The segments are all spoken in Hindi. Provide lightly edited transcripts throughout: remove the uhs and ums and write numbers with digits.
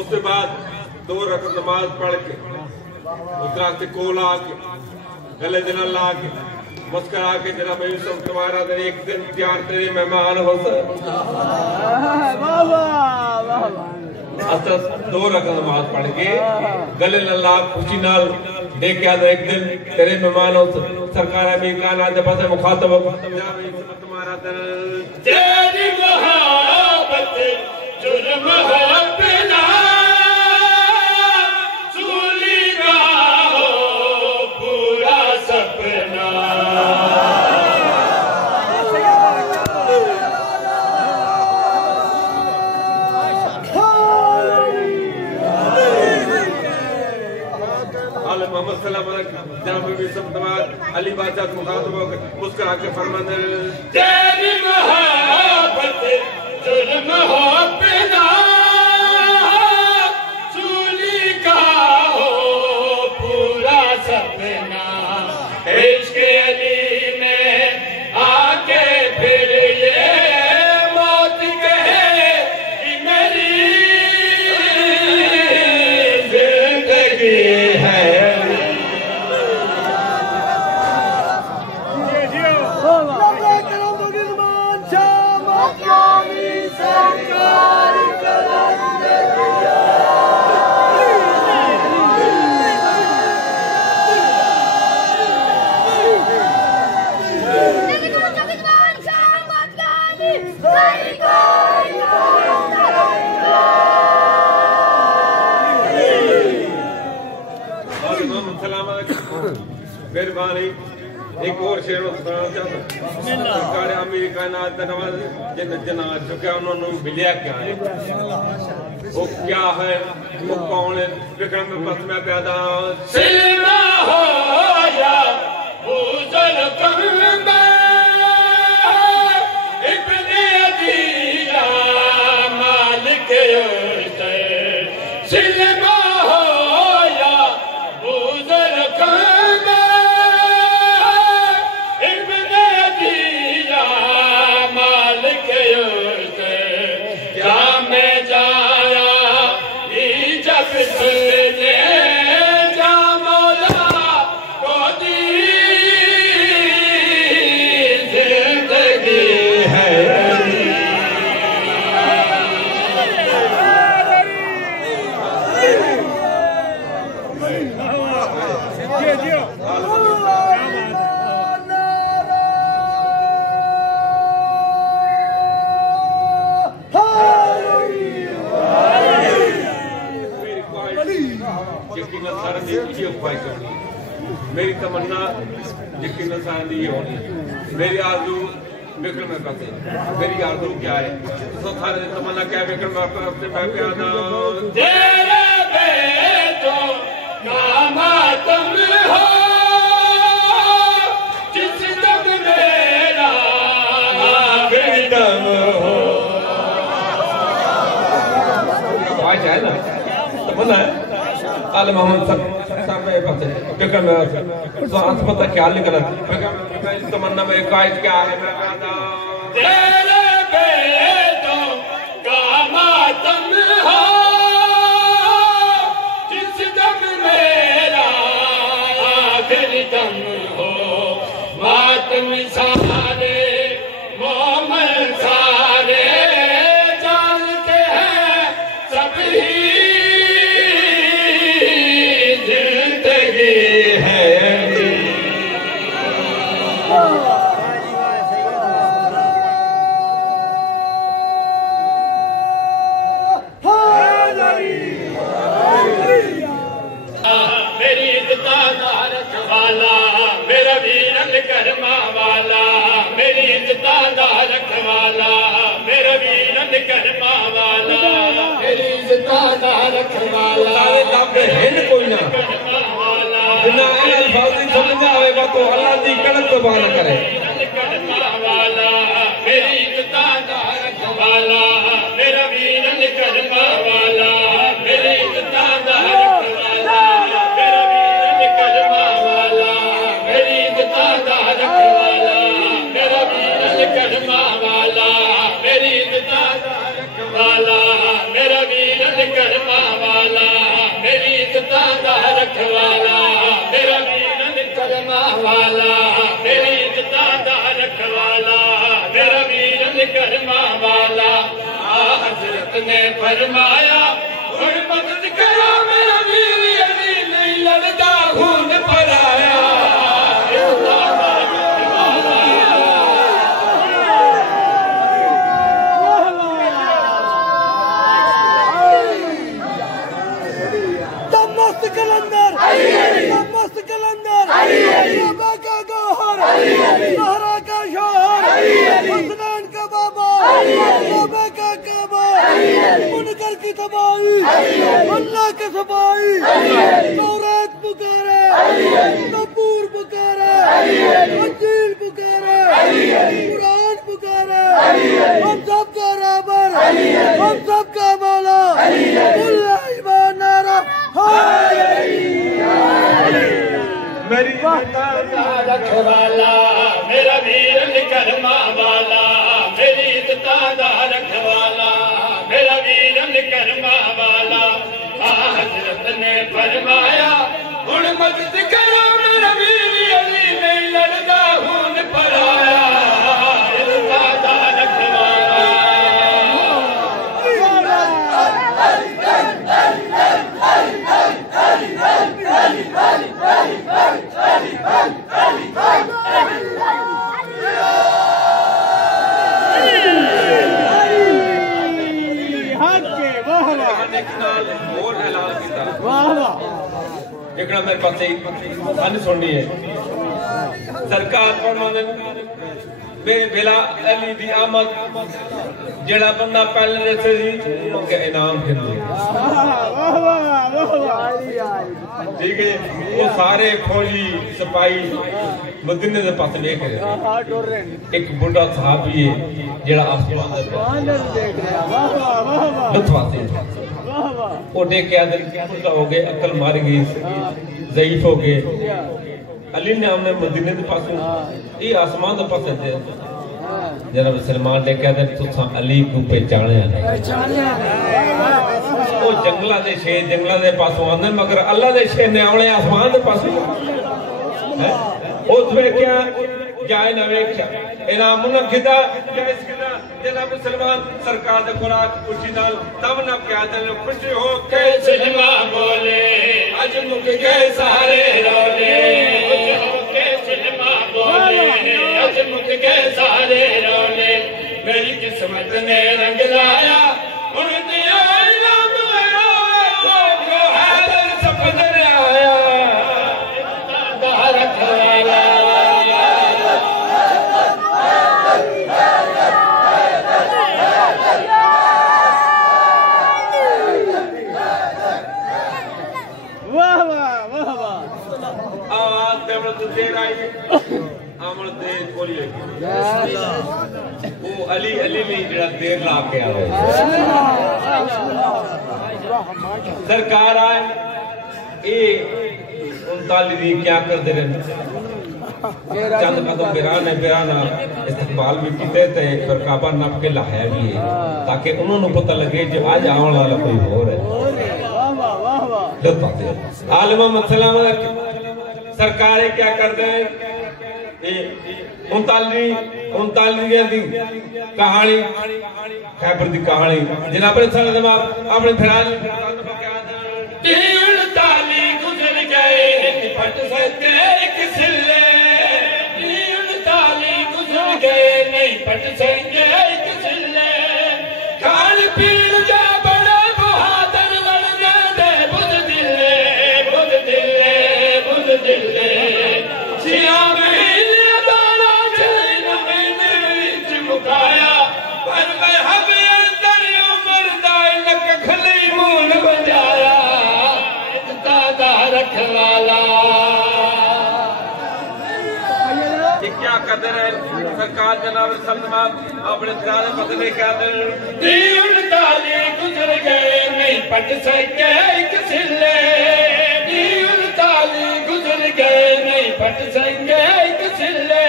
उसके बाद 2 रकात नमाज पढ़ के उतराते कोल आके गले दिन ला के मुस्कुरा के जनाब यूसुफ तुम्हारा एक दिन प्यार तेरे मेहमान हो सर 2 रकात नमाज पढ़ के गले ला खुशी नाल देख के एक दिन तेरे मेहमान हो सरकार अमीर खान आज पास मुखातब तुम्हारा तेरी मोहब्बत जुर्म हो बिना सूली का हो पूरा सपना मोहम्मद जनाब अली बादशाह मुखातब मुस्कुरा के फरमाते तेरी मोहब्बत जुर्म हो बिना सूली का हो पूरा सपना इश्क अली में आके फिर ये मौत कहे कि मेरी जिंदगी है मेहरबानी एक और शेर सुनाना चाहता सरकार अमीर कायनात जिन जना चुका उन्होंने मिलिया क्या है वो क्या है वो कौन है विक्रम में पस में पैदा सिल्मा हो या भूजल कम यकीन सानी ये होनी मेरी आरज़ू विक्रम में फंसे मेरी आरज़ू क्या है तो सारे तमन्ना क्या विक्रम अपने मैं क्या ना तेरे बेटो नामा तुम हो जिस दम मेरा बेदम हो आज है ना तमन्ना आले मोहम्मद साहब में पते विक्रम तो आज पता क्या लिखा है तमन्ना में एक आयत क्या है मैं कहता तेरे बेटो का मातम हो जिस दम मेरा आखिर दम हो मातम सारे मोहम्मद सारे जानते हैं सभी करमा वाला मेरी इज्जता दा रखवाला मेरा वीरन करमा वाला मेरी इज्जता दा रखवाला सारे लब हैं कोई ना बिना इन अल्फाज की समझ में आएगा तो अल्लाह दी कड़क तबाह न करे करमा वाला मेरी इज्जता दा रखवाला मेरा वीरन करमा वाला मेरी इज्जता दा रखवाला मेरा वीरन करमा वाला मेरी इज्जता दा रखवाला मेरा वीरन करमा वाला मेरी इज्जता दा रखवाला मेरा वीरन करमा वाला मेरी इज्जता दा रखवाला मेरा वीरन करमा वाला मेरी इज्जता दा रखवाला मेरा वीरन करमा वाला हज़रत ने फरमाया हुण मदद करो मेरा वीर अली नहीं लड़दा खून पराया कलंदर मस्त कलंदर बाबा का गौहर सहरा का शोहर हसनैन का बाबा बाबा का काबा मुनकर की तबाही अल्लाह के सफाई तौरात पुकारे नबूर पुकारे इंजील पुकारे कुरान पुकारे हम सब का राबर हम सब का मौला ईमान नारा मेरी रखवाला मेरा वीरन करमा वाला मेरी इज्जता दा रखवाला मेरा वीरन करमा वाला हज़रत ने फरमाया हुण मदद करो मेरा वीर अली नहीं लड़दा खून पराया इज्जता दा रखवाला एकड़ा मेरे पास अन सुननी है सरकार फरमाने मेरे बेला अली दी आमद जेड़ा बंदा पहले रहते सी उनके इनाम देंगे ठीक है वो सारे फौजी सिपाही मदीने दे पास देख रहे एक बुढ़ा सहाबी है जेड़ा आसमान देख रहा वाह वो देख के आदर बुढ़ा हो गए अकल मार गई ज़ईफ हो गए अली ने हमने मदीने दे पास ये आसमान दे पास दे जनाब सलमान ने कहा तुसा अली को पहचाने वो जंगला दे शेर जंगला दे पासों आंदे मगर अल्लाह दे शेर ने आवले आसमान दे पासों है उस वे क्या जाए ना वेख्या इनाम मुनखिदा जैस किदा जनाब सलमान सरकार दे खुराक खुशी नाल तब ना क्या दिल खुश हो के सिनेमा बोले अज मुक गए सारे रोले खुश हो के सिनेमा बोले अज मुक गए सारे रोले मेरी किस्मत ने रंग लाया उन दिया इनाम वो है सपने आया रखवाला बोलिए वो अली अली नहीं जरा देर ला के आवे सरकार आए ये 39 क्या करते रहे चंद कदम बिराना इस्तेमाल भी किते थे पर काबा नप के लाया भी है ताकि उन्होंने पता लगे जो आज आने वाला कोई और है आलिमा मसला सरकार क्या करते हैं 39 दी कहानी खैबर दी कहानी जनाब अपने फिराज 39 गुजर गए पट सकते एक सिले 39 गुजर गए नहीं पट सकते एक सिले खान पीन जा बड़ा बहादुर लड़ने दे बुध दिले सिया महीने दाना चैन महीने विच मुकाया पर मैं हमें अंदर उमर दाए लक खली मूल बजाया रखवाला क्या करते रहे सरकार जनाब अपने बदले क्या 39 गुजर गए नहीं पट सके एक सिले 39 गुजर गए नहीं पट सके एक सिले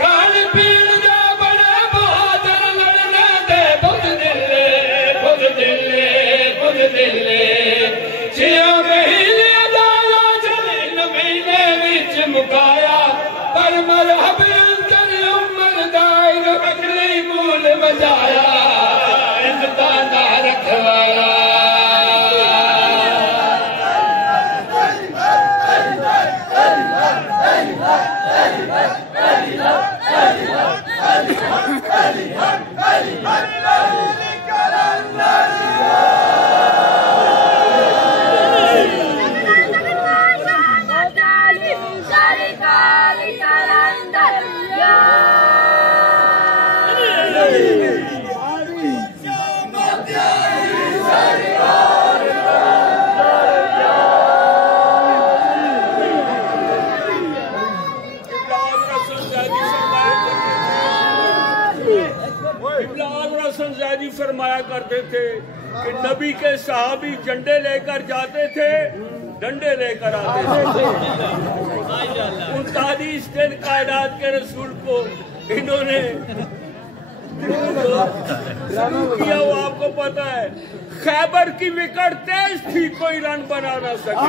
खान पीन का बड़ा बहादुर लड़ने दे बुध दिले सिया मुकाया पर मरहब अंतर उमर दायर अगली मूल बजाया इंतज़ार रखवाला फरमाया करते थे कि नबी के सहाबी झंडे लेकर जाते थे डंडे लेकर आते थे 39 दिन कायनात के रसूल को इन्होंने किया वो आपको पता है खैबर की विकेट तेज थी कोई रन बना ना सके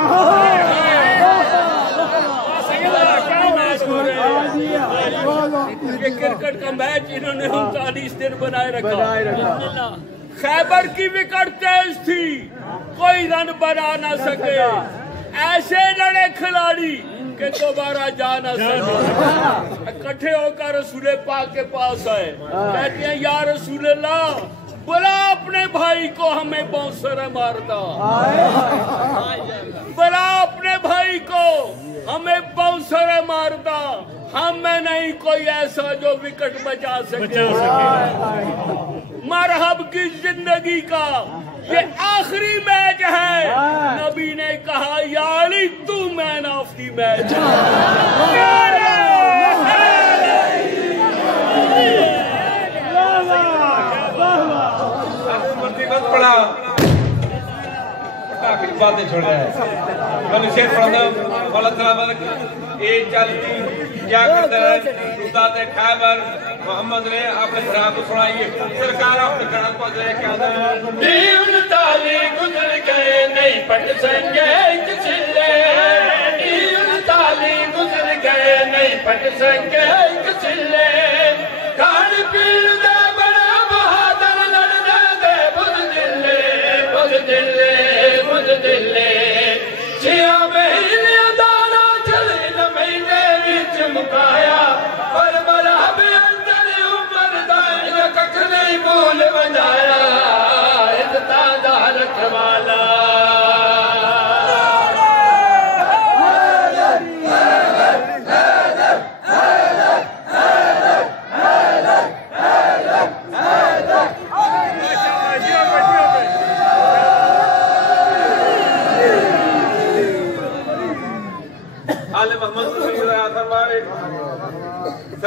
क्या मैच हो रहे हैं ये क्रिकेट का मैच इन्होंने 39 दिन बनाए रखा खैबर की विकेट तेज थी कोई रन बना ना सके ऐसे लड़े खिलाड़ी के दोबारा जा ना सके इकट्ठे होकर रसूल पाक के पास आए कहते हैं या रसूल अल्लाह बोला अपने भाई को हमें बाउंसर मारता बोला अपने भाई को हमें बाउंसर मारता हम में नहीं कोई ऐसा जो विकेट बचा सके मरहब की जिंदगी का ये आखिरी मैच है नबी ने कहा या अली तू मैन ऑफ दी मैच पड़ा बातें छोड़ रहा है शेर पढ़ना ये चल क्या करते हैं खैबर मोहम्मद ने अपने घरा को सुनाइए सरकार अपने घर को क्या 39 गुजर गए नहीं पट सके किले 39 गुजर गए नहीं पट सके किले खान पीन का बड़ा बहादुर लड़ने दे बुध दिले छिया महीने दाना चले न महीने विच मुकाया पर मरहब अंदर उमर दायर कख नहीं भूल बजाया इंतज़ार रखवाला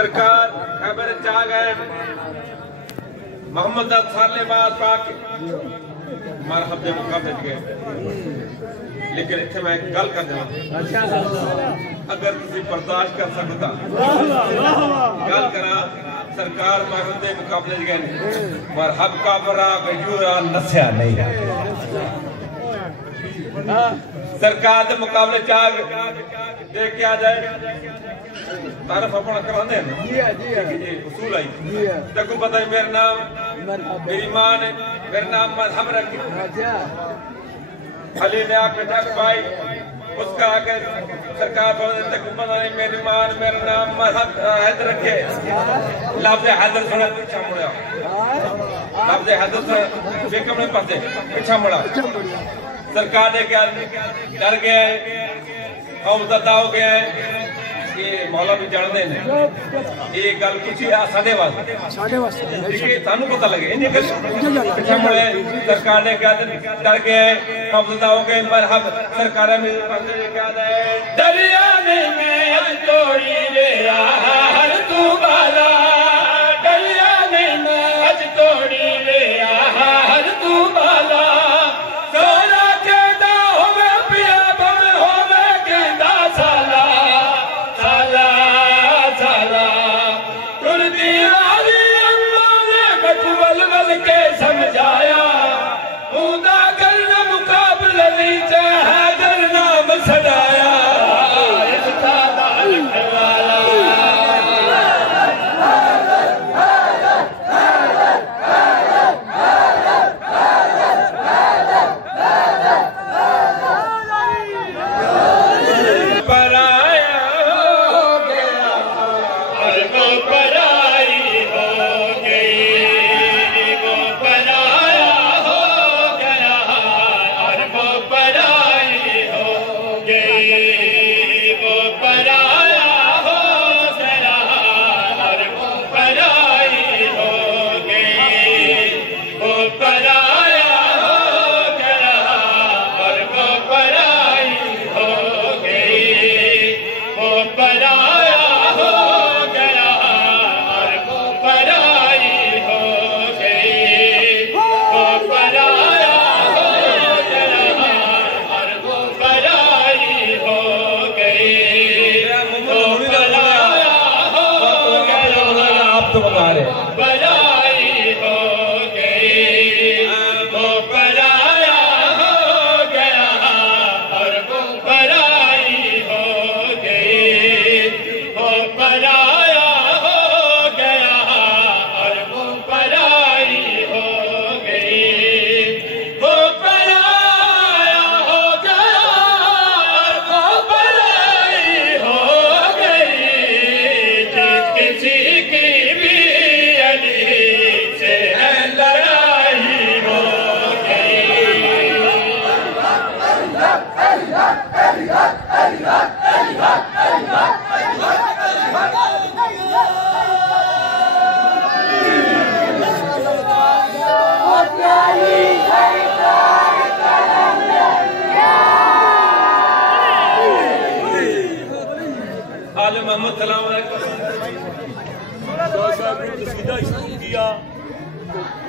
सरकार खैबर चा गए मोहम्मद सालेबाद पाक मरहब के मुकाबले गए लेकिन इतने मैं गल कर देना अगर तुम बर्दाश्त कर सकता गल करा सरकार मरहब के मुकाबले गए मरहब का बरा बेजूरा नस्या नहीं है सरकार के मुकाबले चाग देख के आ जाए तारफ अपना कराने हैं जी उसूल आई तक पता है मेरा नाम मेरी माँ ने मेरा नाम मजहब रखे अली ने आके जग भाई उसका आके सरकार तक पता नहीं मेरी माँ ने मेरा नाम मजहब हैदर रखे लफ्ज़ हैदर सुना पीछा मुड़ा लफ्ज़ हैदर सुना बेकम ने पते पीछा मुड़ा सरकार ने क्या डर गए और ज़दा हो गया ये मौला भी जानते हैं ये गल कुछ साढ़े वास्ते थानू पता लगे सरकार ने क्या डर गए कब्जा हो गए मरहब सरकार में दरिया में मैं तोड़ी ले हर तू बाला दरिया में मैं तोड़ी ले हर तू बाला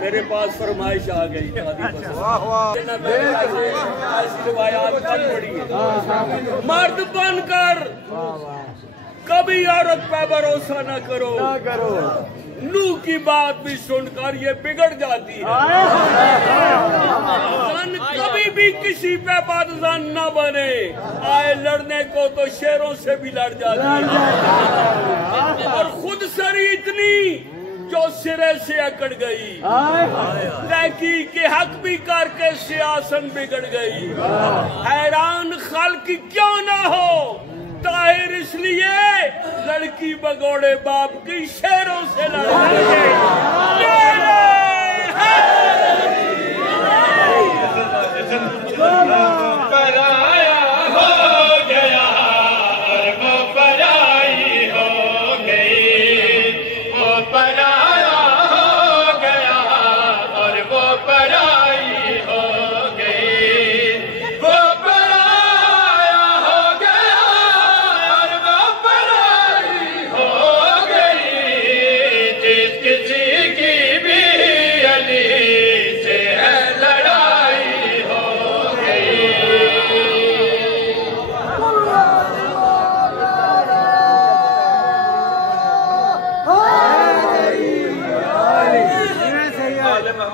मेरे पास फरमाइश आ गई मर्द बनकर कभी औरत पर भरोसा न करो नू की बात भी सुनकर ये बिगड़ जाती है कभी भी किसी पे बादशाह न बने आए लड़ने को तो शेरों से भी लड़ जाती है और खुद सरी इतनी जो सिरे से अकड़ गई लड़की के हक भी करके सियासन बिगड़ गई हैरान खल्क क्यों ना हो ताहिर इसलिए लड़की बगौड़े बाप की शेरों से लड़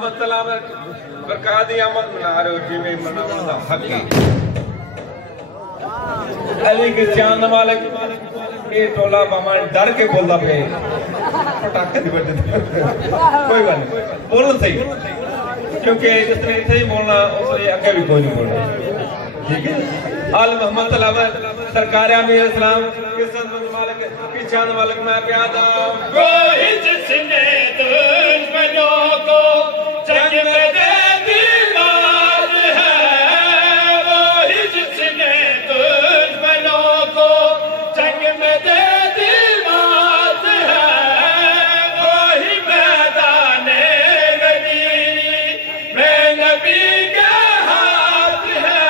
मोहम्मद सलाम बरकत दी आमद मना रहे हो जिवें मनाउण दा हक है अली के चांद मालिक ये टोला बामा डर के बोलदा पे पटाखे दी बजदे कोई बात नहीं बोलो सही क्योंकि जिसने इथे ही बोलना उसने आगे भी कोई नहीं बोलना ठीक है आल मोहम्मद सलाम सरकार आमीर इस्लाम किस्मत मालिक की चांद मालिक मैं प्यादा कोई जिसने दुश्मनों को जंग में दे दी मार है वही जिसने दुश्मनों को जंग में दे दी मार है वही मैदान गदीरी में नबी के हाथ है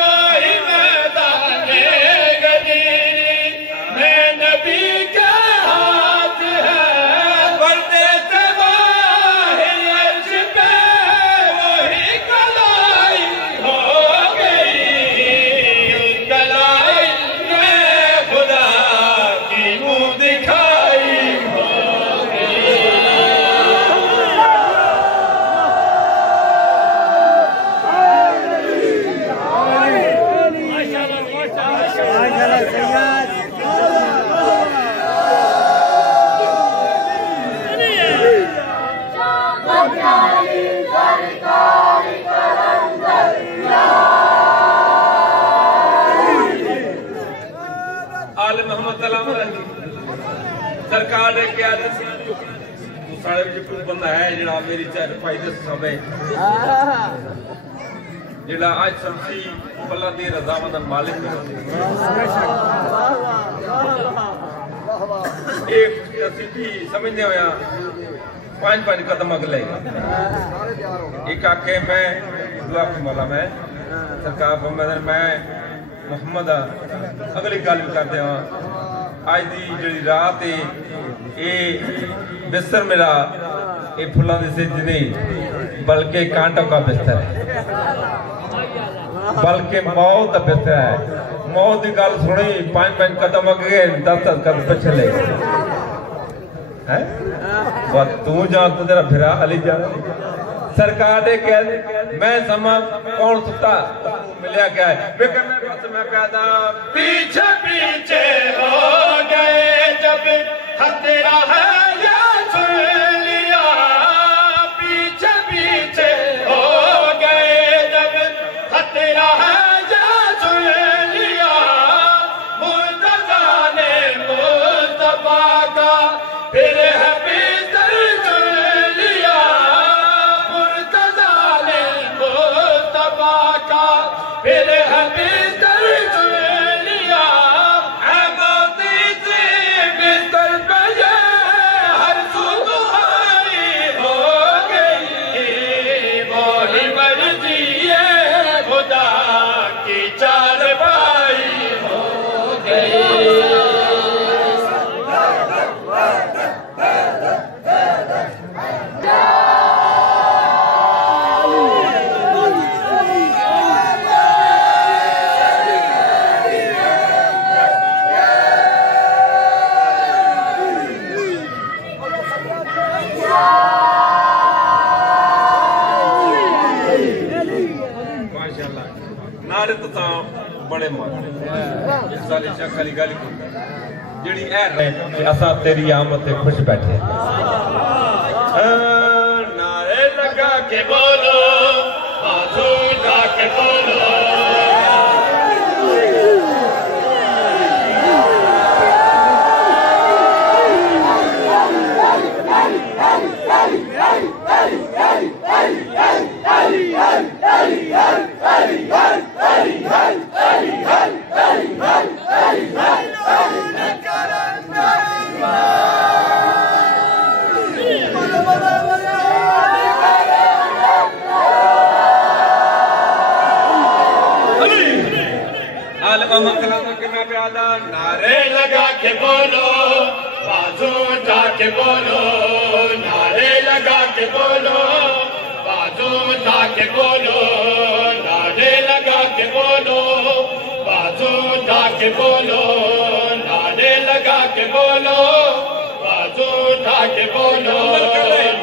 वही मैदान गदीरी में नबी के हाथ है बढ़ते से वाही अर्श पे वही कलाई हो गई कलाई में खुदा की मुँह दिखाई हो आल मोहम्मद सलाम सरकार ने क्या साढ़े कोई बंदा है जरा मेरी चार फायदे समय जरा आज समसी अल्लाह दी रज़ामंद मालिक एक नसीबी समझने होया पांच कदम अगले एक आखे मैं दुआ की मौला मैं सरकार फरमांदे मैं मोहम्मद अगली गल भी करते हाँ आज की जी रात है ये बिस्तर मेरा ये फुलों की सिंज नहीं बल्कि कांटों का बिस्तर है बल्कि मौत का बिस्तर है मौत की गल सुनी पांच कदम अगे 10 कदम पीछे ले है तू जान तो तेरा फिरा अली जान सरकार ने कह मैं समा कौन सुता मिलिया क्या है मैं कहता पीछे पीछे हो गए जब हथेरा है या सुन लिया पीछे पीछे हो गए जब हथेरा है या सुन लिया मुर्तज़ा ने मुस्तफा का फिर है बिस्तर चुन लिया मुर्तज़ा ने मुस्तफा का फिर है बिस्तर चुन लिया है मोती से बिस्तर पे ये हर सुबहानी हो गई वही मर्जी है खुदा की चारपाई हो गई नारे तो बड़े मारे साली शक्ल गल जेड़ी है असा तेरी आमद ते खुश बैठे नारे लगा के बोलो बाजू उठा के बोलो नारे लगा के बोलो बाजू उठा के बोलो नारे लगा के बोलो बाजू उठा के बोलो नारे लगा के बोलो बाजू उठा के बोलो नारे लगा के बोलो बाजू उठा के बोलो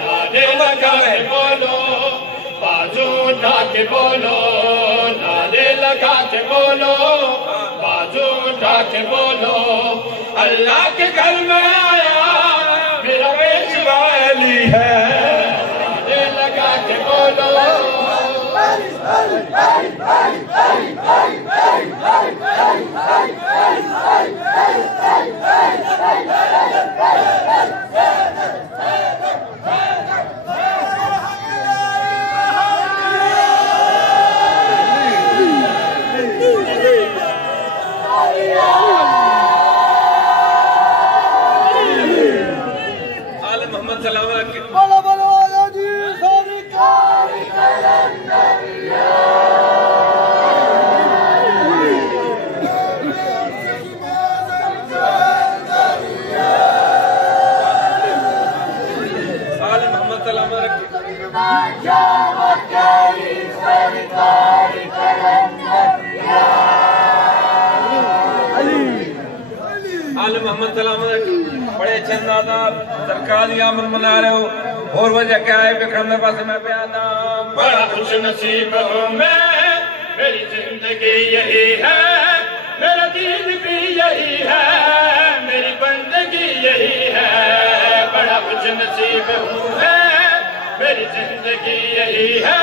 नारे लगा के बोलो, बाजू उठा के बोलो, नारे लगा के बोलो, बाजू उठा के बोलो, अल्लाह के घर में आया मेरा पेशवा अली है, नारे लगा के बोलो। आले मोहम्मद सलावत के बोलो बोलो आजादी सरकार कलंदरिया। आले मोहम्मद सलावत के आले मोहम्मद सलावत बड़े चंदादा सरकारी आमर मना रहे हो और वजह क्या है विक्रम में पास में प्यादा बड़ा खुश नसीब हूँ मैं, मेरी जिंदगी यही है, मेरा दीन भी यही है, मेरी बंदगी यही है। बड़ा खुश नसीब हूँ मैं, मेरी जिंदगी यही है,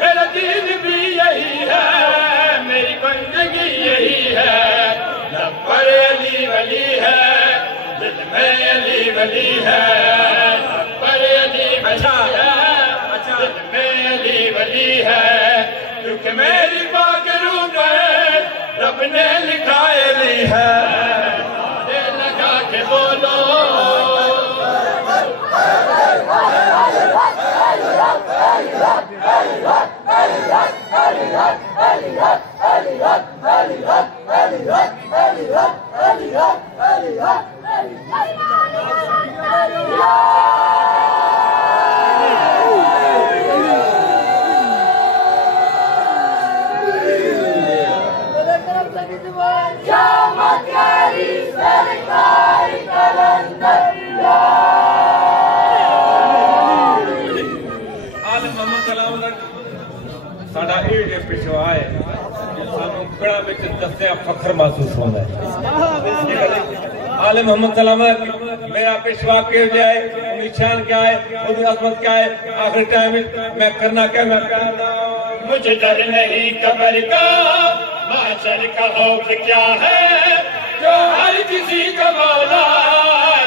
मेरा दीन भी यही है, मेरी बंदगी यही है। लब पर अली वली है, दिल में अली वली है, लब पर अली वली है, दिल में अली वली है। क्योंकि मेरी पाक रूह में रब ने लिखा अली है, नारे लगा के बोलो। आले मोहम्मद सलावत साडा ये पेशवा है सानू बड़ा विच दस्या फखर महसूस होता है। आले मोहम्मद सलावत मेरा पेशवा क्यों जाए, निशान क्या है, उसकी अजमत क्या है, आखिर टाइम मैं करना क्या, मैं कहना मुझे डर नहीं कब्र का, माशर का खौफ क्या है, जो हर किसी का मौला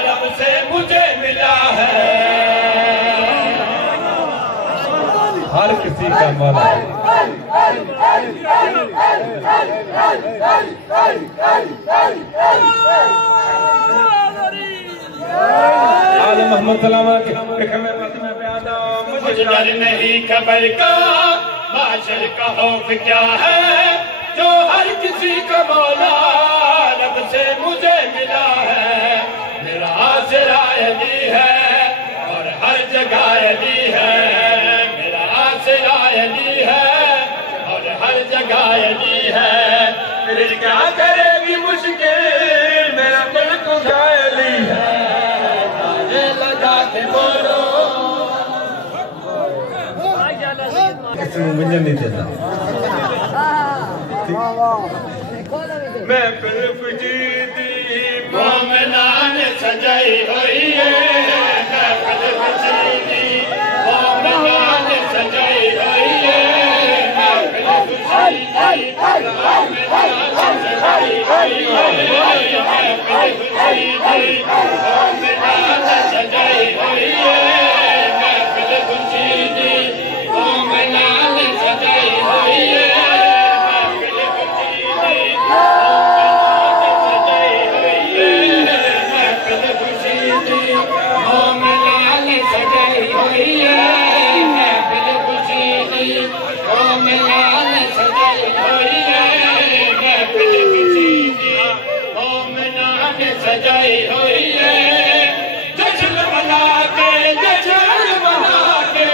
रब से मुझे मिला है। हर किसी का मौला है। आले मोहम्मद सलावत मुझे डर नहीं कब्र का, माशर का खौफ क्या है, जो हर किसी का मौला रब से मुझे मिला है। मेरा आसरा अली है और हर जगह अली है, मेरा आसरा अली है और हर जगह अली है। फिर क्या करेगी मुश्किल, मेरा दिल को अली है, नारे लगा के बोलो। मुझे नहीं देता मैं फिर जीती मोमिना ने सजाई हुई है, मैं फिर जीती मोमिना ने सजाई हुई है, मैं फिर जीती मोमिना ने सजाई हुई है, मैं फिर जीती मोमिना ने सजाई हुई है, मैं फिर जीती मोमिना ने सजाई हुई है। सजाई हुई है, जश्न मना के, जश्न मना के,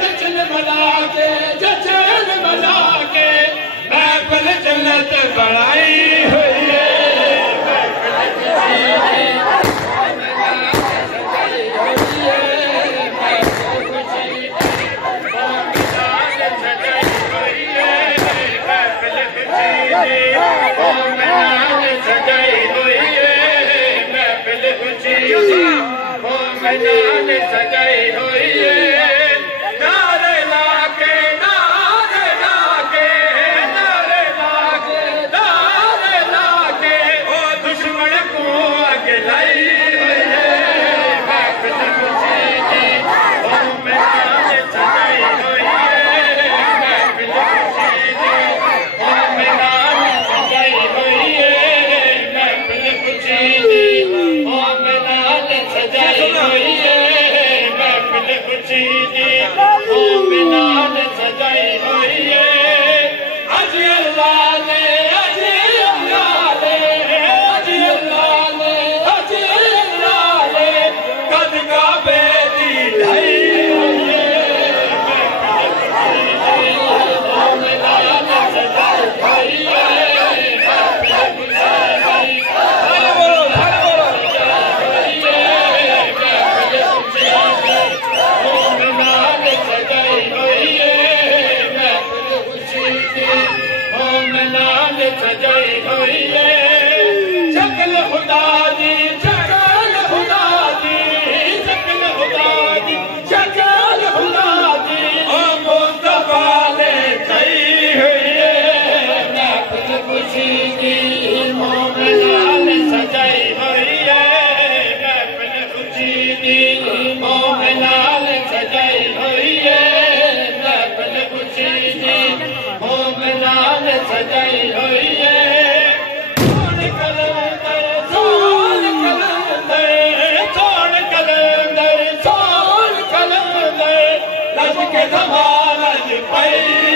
जश्न मना के, जश्न मना के, महफिल जन्नत बढ़ाई हुई है। महफिल मोमिनान सजाई हुई है नारे लाके ओ दुश्मन को आगे लाई हुई है महफिल खुशी की मोमिनान सजाई हुई है महफिल खुशी की मोमिनान सजाई हुई है महफिल खुशी की मोमिनान सजाई हुई है महफिल खुशी की मोमिनान सजाई हुई है अज अल्लाह ने कद का बेदी ढाई हुई है मोमिनान सजाई हुई है सजाई हुई है शक्ल खुदा दी शक्ल खुदा दी शक्ल खुदा दी शक्ल खुदा दी ओ मुस्तफा ने सही हुई है महफिल खुशी की मोमिनान सजाई हुई है महफिल खुशी की मोमिनान सजाई हुई है महफिल खुशी की मोमिनान सजाई हुई है के ज़माना पाई